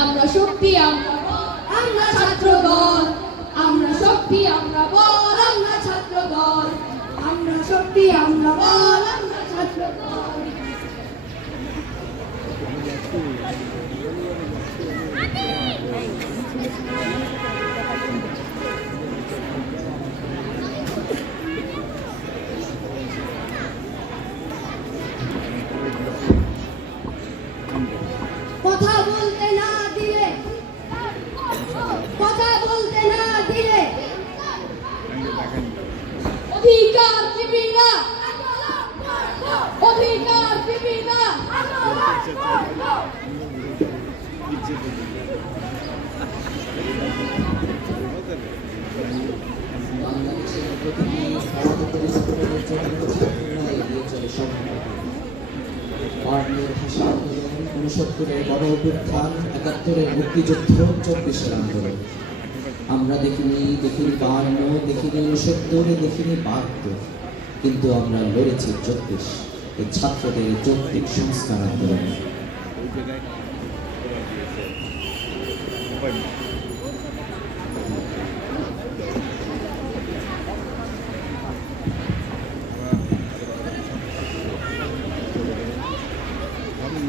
আমরা শক্তি আমরা ছাত্রদল, আমরা শক্তি আমরা বল, আমরা ছাত্রদল, আমরা শক্তি আমরা বল, আমরা ছাত্রদল। কথা বলতে না দিলে, কথা বলতে না দিলে অধিকার দিবি না, অধিকার দিবি না। ঊনসত্তরের গণ অভ্যুত্থান, ৭১-এর মুক্তিযুদ্ধ, ২৪-এর আন্দোলন। আমরা দেখিনি ৫২, দেখিনি ৬৯, দেখিনি ৭২, কিন্তু আমরা লড়েছি ২৪ এই ছাত্রদের যৌক্তিক সংস্কার আন্দোলনে।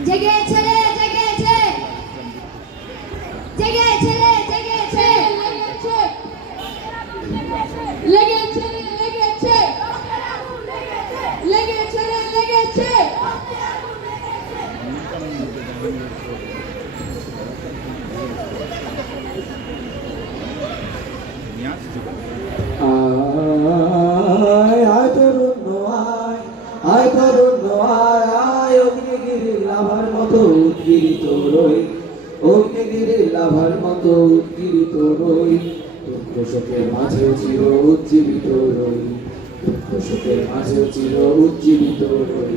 জেগেছে রে জেগেছে, জেগেছে রে জেগেছে, লেগেছে রে লেগেছে, লেগেছে রে লেগেছে। আয় তরুণ আয়, আয় তরুণ আয়, আয় অগ্নিগিরির লাভার মতো উদ্গিরিত রই, অগ্নিগিরির লাভার মতো উদ্গিরিত রই। দুঃখ শোকের মাঝেও চির উজ্জীবিত রই, দুঃখ শোকের মাঝেও চির উজ্জীবিত রই।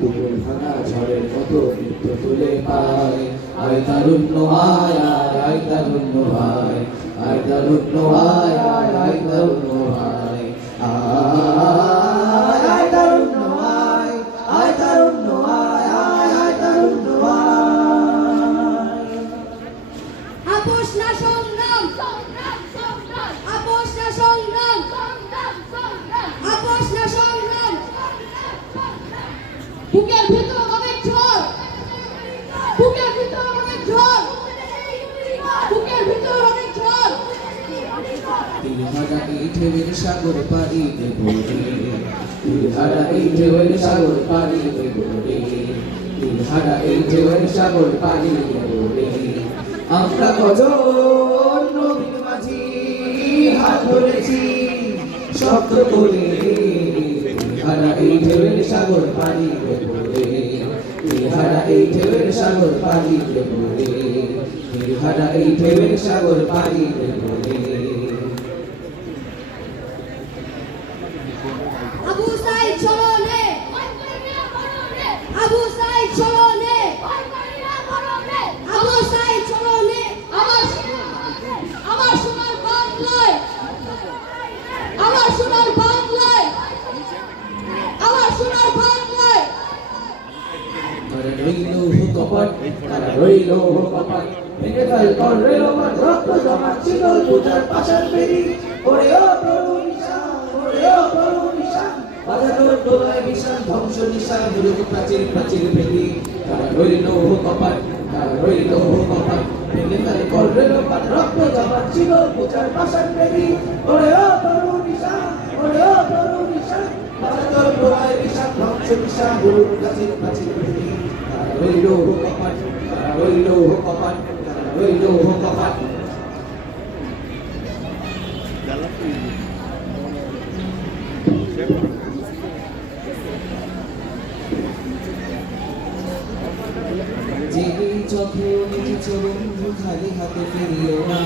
দুপুর ভাঙা ঝড়ের মতো নৃত্য তুলে পায়, আয় তারুণ্য আয়, আয় আয় তারুণ্য আয়, আয় তারুণ্য আয়, আয় আয় তারুণ্য আয়, আয় আয় তারুণ্য আয়, আয় তারুণ্য আয়, আয় আয় তারুণ্য আয়। আপোষ না সংগ্রাম, আপোষ না সংগ্রাম, আপোষ না সংগ্রাম। বুকের ভিতর অনেক ঝড়, বুকের ভিতর অনেক ঝড়, বুকের ভিতর অনেক ঝড়। তিলহারা এই ঢেউয়ের সাগর পাড়ি দেব রে, তিলহারা এই ঢেউয়ের সাগর পাড়ি দেব রে, তিলহারা এই ঢেউয়ের সাগর পাড়ি দেব রে। আমরা কজন নবীন মাঝি হাত ধরেছি শব্দ করে, তিলহারা এই ঢেউয়ের সাগর পাড়ি দেব রে, তিলহারা এই ঢেউয়ের সাগর পাড়ি দেব রে, তিলহারা এই ঢেউয়ের সাগর পাড়ি দেব রে। আবু সাইদ স্মরণে, আবু সাইদ স্মরণে, আবু সাইদ স্মরণে। আমার সোনার বাংলায়, আমার সোনার বাংলায়, আমার সোনার বাংলায়। তারা রইল কপাট, তারা রইল কপাট, ভেঙে ফেল কর রেলমাট, রক্ত জমাট চিগল পূজার পাশার বেরি। ওরে ও প্রভু নিশান, ওরে ও প্রভু নিশান, বাজানোর দোলায় বিশাল ধ্বংস নিশান, দুর্গ প্রাচীর প্রাচীর ভেদি। তারা রইল কপাট, তারা রইল কপাট, ভেঙে ফেল কর রেলমাট, রক্ত জমাট চিগল পূজার পাশার বেরি। ওরে ও প্রভু নিশান, ওরে ও প্রভু নিশান, বাজানোর দোলায় বিশাল ধ্বংস নিশান, দুর্গ প্রাচীর প্রাচীর ভেদি। তারা রইল কপাট, তারা রইল কপাট, তারা রইল কপাট। জেগে যখন উঠেছ বন্ধু খালি হাতে ফিরিও না,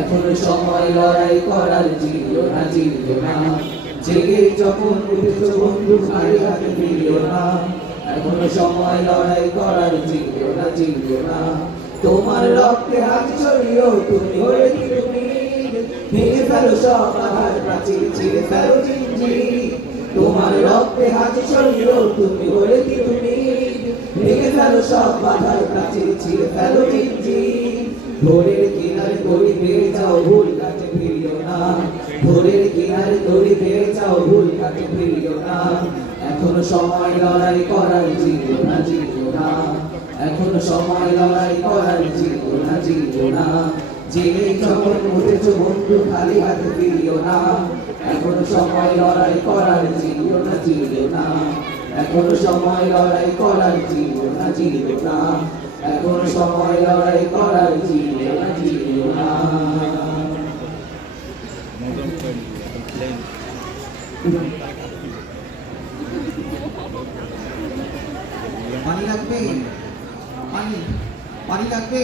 এখন সময় লড়াই করার, জিরিও না জিরিও না। জেগে যখন উঠেছ বন্ধু খালি হাতে ফিরিও না, এখন সময় লড়াই করার, জিরিও না জিরিও না। তোমার রক্তে হাত ছড়িয়েও তুমি হয়ে তুমি, ভেঙে ফেলো সব আধার প্রাচীর, ছিঁড়ে ফেলো জিঞ্জির। তোমার রক্তে হাত ছড়িয়েও তুমি হয়ে তুমি, ভেঙে ফেলো সব বাধার প্রাচীর ছিঁড়ে ফেলো ইঞ্জিন ভোরের কিনারে দড়ি বেয়ে যাও ভুল কাছে ফিরিও না ভোরের কিনারে দড়ি বেয়ে যাও ভুল কাছে ফিরিও না এখনো সময় লড়াই করার জিও না জিও না এখনো সময় লড়াই করার জিও না জিও না জেনে যখন উঠেছো বন্ধু খালি হাতে ফিরিও না এখনো সময় লড়াই করার জিও না জিও না এখনো সময় লড়াই করার জিও না জিও না এখনো সময় লড়াই করার জিও না জিও না পানি লাগবে পানি পানি লাগবে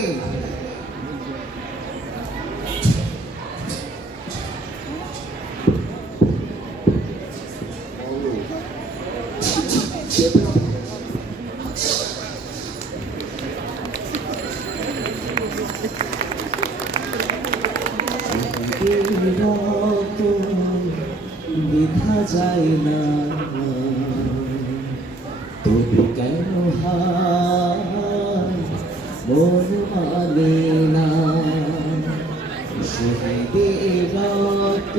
দেখা যায় না তবু কেন মন মানে না শহীদের রক্ত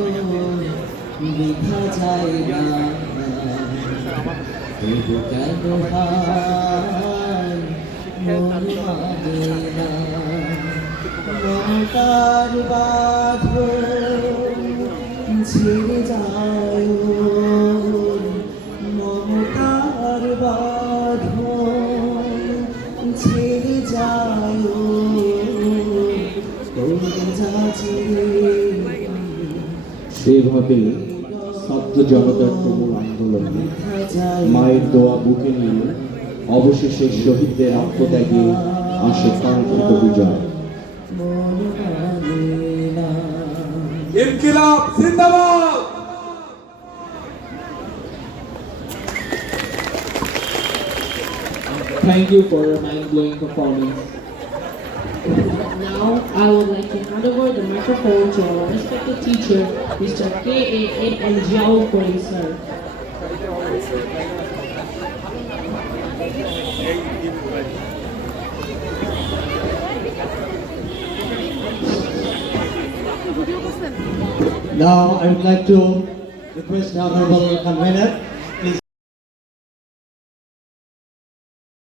দেখা যায় না তবু কেন মন মানে না মমতার বাঁধন ছেড়ে যায় মমতার বাঁধন ছেড়ে যায় সেভাবে ছাত্র জনতার তুমুল আন্দোলনে মায়ের দোয়া বুকে নিয়ে অবশেষে শহীদদের আত্মত্যাগে আসে কাঙ্ক্ষিত বিজয়। ইনকিলাব জিন্দাবাদ। Thank you for your mind-blowing performance. Now, I would like to hand over the microphone to our respected teacher, Mr. K.A.N. Jiao Koi, sir. Now I would like to request the Honorable Convener